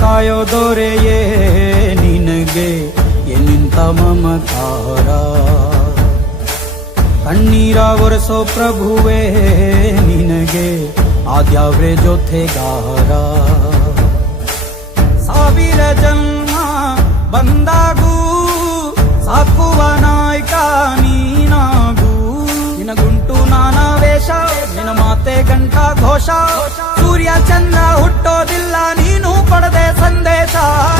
ಕಾಯೋ ದೊರೆಯೇ ನಿನಗೆ ಎನ್ನಿಂತ ಮಮಕಾರ, ಕಣ್ಣೀರ ಒರೆಸೋ ಪ್ರಭುವೇ ನಿನಗೆ ಆದ್ಯಾವ್ರೆ ಜೊತೆಗಾರ. ಸಾವಿರ ಜನ್ಮ ಬಂದಾಗೂ ಸಾಕುವ ನಾಯಕ ನೀನಾಗೂ, ನಿನಗುಂಟು ನಾನಾ ವೇಷ ನಿನ ಮಾತೆ ಗಂಟ ಘೋಷ, ಸೂರ್ಯ ಚಂದ್ರ ಹುಟ್ಟೋದಿಲ್ಲ ನೀನು ಕೊಡದೆ ಸಂದೇಶ.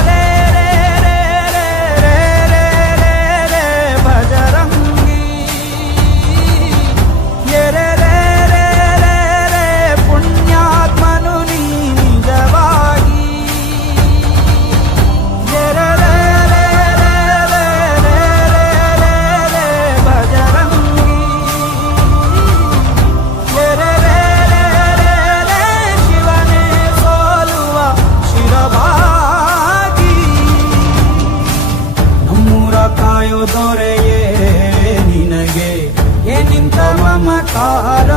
ರೇ ರೇ ರೇ ರೇ ರೇ ರೇ ರೇ ರೇ ಭಜರಂಗಿ, ರೇ ರೇ ರೇ ರೇ ರೇ ಪುಣ್ಯಾತ್ಮನು ನೀ ನಿಜವಾಗಿ. ರೇ ರೇ ರೇ ರೇ ರೇ ರೇ ರೇ ರೇ ರೇ ಭಜರಂಗಿ, ರೇ ರೇ ರೇ ರೇ ರೇ ರೇ ಶಿವನೇ ಸೋಲುವ ಶಿರಭಾಗಿ. ನಮ್ಮೂರ ಕಾಯೋ ದೊರೆಯೇ ನಿನಗೆ ಏನಿಂತ ಮಮಕಾರ.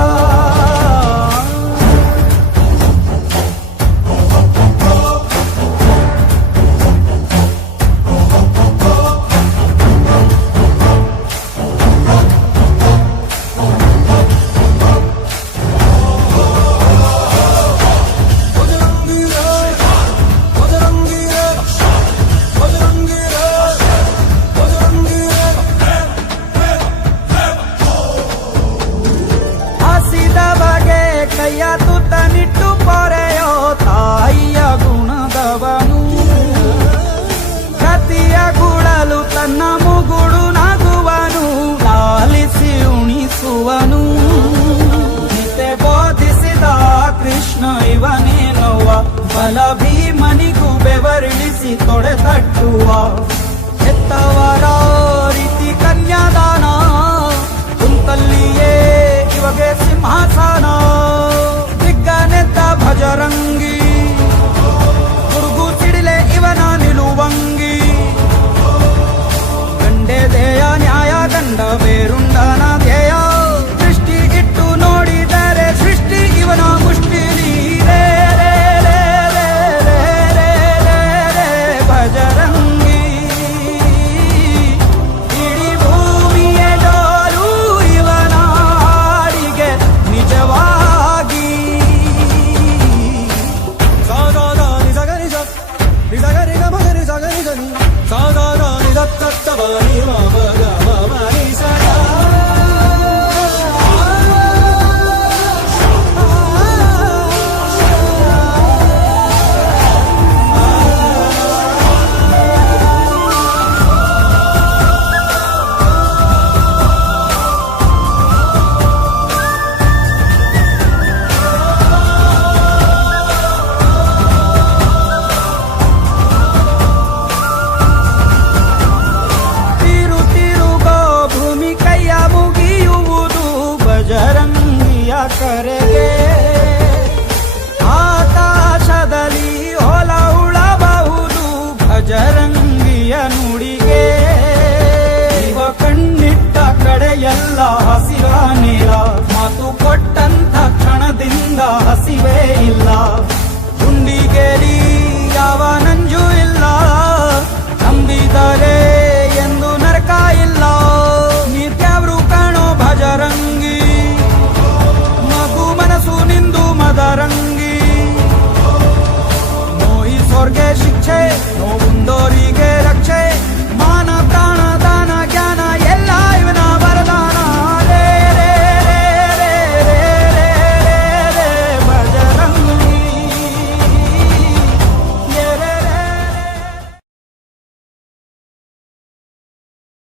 ಕೈಯ ತುತ್ತನಿಟ್ಟು ಪೊರೆಯೋ ತಾಯಿಯ ಗುಣದವನು, ಕತಿಯ ಗುಳಲು ತನ್ನ ಮುಗುಡು ನಗುವನು, ಲಾಲಿಸಿ ಉಣಿಸುವನು. ಗೀತೆ ಬೋಧಿಸಿದ ಕೃಷ್ಣ ಇವನೇನೋವ, ಬಲ ಭೀಮನಿಗೂ ಬೆವರಿಳಿಸಿ ತೊಡೆ ತಟ್ಟುವ. ಹೆತ್ತವರ ರೀತಿ ಕನ್ಯಾದಾನ, ಕುಂತಲ್ಲಿಯೇ ಇವಗೆ ಸಿಂಹಾಸನ. ದಿಗ್ಗನೆದ್ದ ಭಜರಂಗಿ, ಗುರುಗು ಸಿಡಿಲೆ ಇವನ ನಿಲುವಂಗಿ. ಗಂಡೆ ದೇಯ ನ್ಯಾಯ ಗಂಡ ಬೇರುಂಡನ ಧ್ಯೇಯ, ದೃಷ್ಟಿ ಇಟ್ಟು ನೋಡಿದರೆ ಸೃಷ್ಟಿ ಇವನ ಮುಷ್ಟಿಲಿ. ರೇ ರೇ ರೇ ರೇ ರೇ ರೇ ರೇ ರೇ ಭಜರಂಗಿ, ಇಡೀ ಭೂಮಿಯ ಡೋಲು ಇವನ ಹಾಡಿಗೆ ನಿಜವಾಗಿ. ಸಾಧಾರ ನಿಜ ಗನಿಜ ನಿಜ ಗರಿ ಗ ಮಗರಿ ಸಗರಿ ಗನಿ, ಸಾಧಾರ ನಿಜ ತತ್ತ ಬನಿ ಮಗ ಮನಿ ಸಗ. ಕರೆಗೆ ಆಕಾಶದಲ್ಲಿ ಹೊಲ ಉಳಬಹುದು ಭಜರಂಗಿಯ ನುಡಿಗೆ. ಇವ ಕಣ್ಣಿಟ್ಟ ಕಡೆಯೆಲ್ಲ ಹಸಿರ